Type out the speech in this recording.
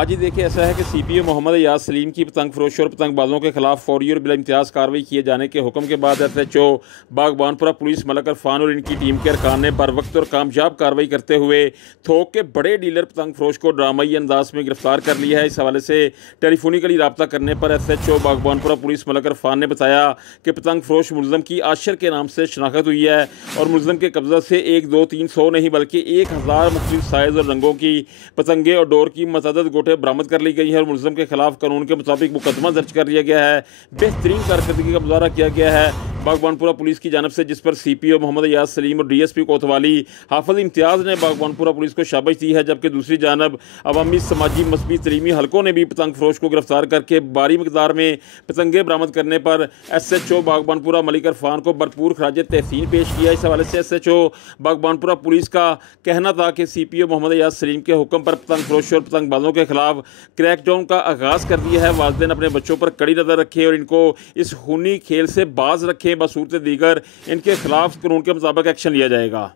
आज ही देखिए, ऐसा है कि सीपीओ मोहम्मद यास सलीम की पतंग फरोशों और पतंगबाजों के खिलाफ फौरी और बिला इम्तियाज़ कार्रवाई किए जाने के हुक्म के बाद एसएचओ बागबानपुरा पुलिस मलक इरफान और इनकी टीम के अरकान ने बर वक्त और कामयाब कार्रवाई करते हुए थोक के बड़े डीलर पतंग फरोश को ड्रामाई अंदाज में गिरफ्तार कर लिया है। इस हवाले से टेलीफोनिकली रब्ता करने पर एसएचओ बागबानपुरा पुलिस मलक इरफान ने बताया कि पतंग फरोश मुलजम की आशर के नाम से शनाख्त हुई है और मुलजम के कब्जा से 1, 2, 3, 100 नहीं बल्कि 1000 मुख्तलिफ साइज़ और रंगों की पतंगे और डोर की मतअद्दद गोटे बरामद कर ली गई है और मुलजम के खिलाफ कानून के मुताबिक मुकदमा दर्ज कर लिया गया है। बेहतरीन कारकर्दगी का मुजाहरा किया गया है बागबानपुरा पुलिस की जानब से, जिस पर सीपीओ मोहम्मद यास सलीम और डीएसपी कोतवाली हाफिज इम्तियाज़ ने बागबानपुरा पुलिस को शाबाश दी है। जबकि दूसरी जानब अवामी समाजी मसबी तलीमी हलकों ने भी पतंग फरोश को गिरफ्तार करके भारी मकदार में पतंगे बरामद करने पर एसएचओ बागबानपुरा मलिक इरफान को भरपूर खराज तहसीन पेश किया। इस हवाले से एसएचओ बागबानपुरा पुलिस का कहना था कि सीपीओ मोहम्मद यास सलीम के हुक्म पर पतंग फरोशों और पतंगबाजों के खिलाफ क्रैकडाउन का आगाज़ कर दिया है। वालिदैन अपने बच्चों पर कड़ी नज़र रखें और इनको इस खूनी खेल से बाज रखें। बसूरत दीगर इनके खिलाफ कानून के मुताबिक एक्शन लिया जाएगा।